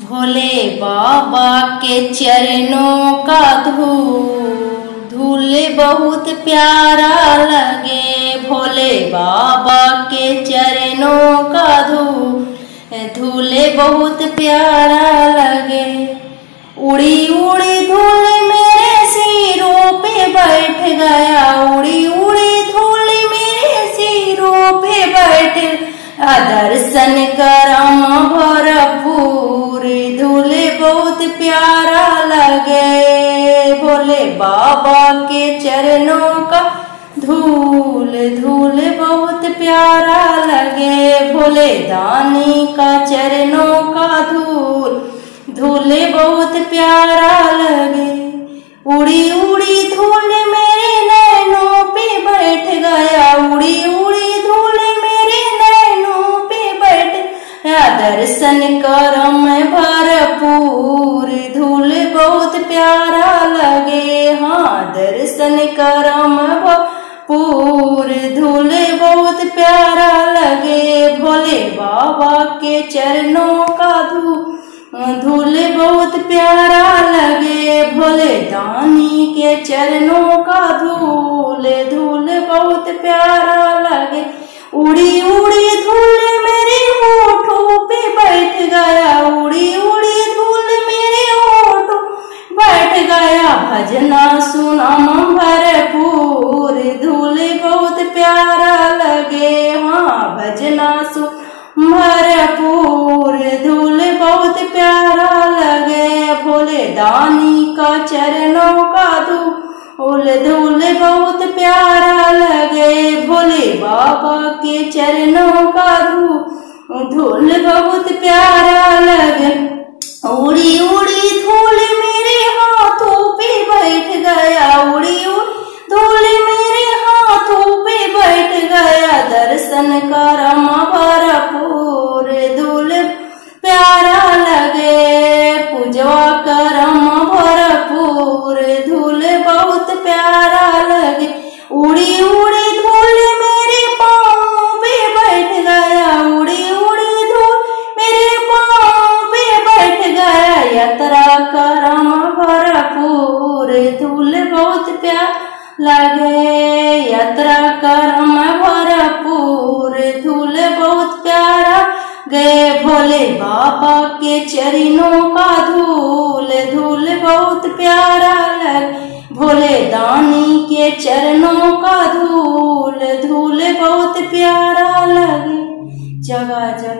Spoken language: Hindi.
भोले बाबा के चरणों का धूल बहुत प्यारा लगे। भोले बाबा के चरणों का धूल बहुत प्यारा लगे। उड़ी उड़ी धूल मेरे सिरों पे बैठ गया, उड़ी उड़ी धूल मेरे सिरों पे बैठ। दर्शन करम भरपूर धूल बहुत प्यारा लगे। भोले बाबा के चरणों का धूल बहुत प्यारा लगे। भोले दानी का चरणों का धूल बहुत प्यारा लगे। उड़ी उड़ी धूल मेरे नैनों पे बैठ गया, उड़ी उड़ी धूल मेरे नैनों पे बैठ। दर्शन करम भरपूर धूल बहुत प्यारा लगे। हाँ, दर्शन करम भरपूर धूल बहुत प्यारा लगे। भोले बाबा के चरणों का धूल बहुत प्यारा लगे। भोले दानी के चरणों का धूल बहुत प्यारा लगे। उड़ी उड़ी धूल मेरे होठों पे बैठ गया, उड़ी उड़ी धूल मेरे होठों बैठ गया। भजना सुनाम भरपूर धूल बहुत प्यारा लगे। हाँ, भजना भरपूर धूल बहुत प्यारा लगे। भोले दानी का चरणों का धूल बहुत प्यारा लगे। भोले बाबा के चरणों का धूल बहुत प्यारा लगे। उड़ी उड़ी धूल मेरे हाथों पे बैठ गया, उड़ी उड़ी धूल मेरे हाथों पे बैठ गया। दर्शन करम भरपूर धूल प्यारा लगे। पूजवा करम भरपूर धूल बहुत प्यारा लगे। उड़ी उड़ी धूल मेरे पाँव पे बैठ गया, उड़ी उड़ी धूल मेरे पाँव पे बैठ गया। यात्रा करम भरपूर धूल बहुत प्यारा लगे। यात्रा करम भरपूर धूल बहुत प्यारा गए। भोले बाबा के चरणों का धूल बहुत प्यारा लगे। भोले दानी के चरणों का धूल बहुत प्यारा लगे। जगह जगह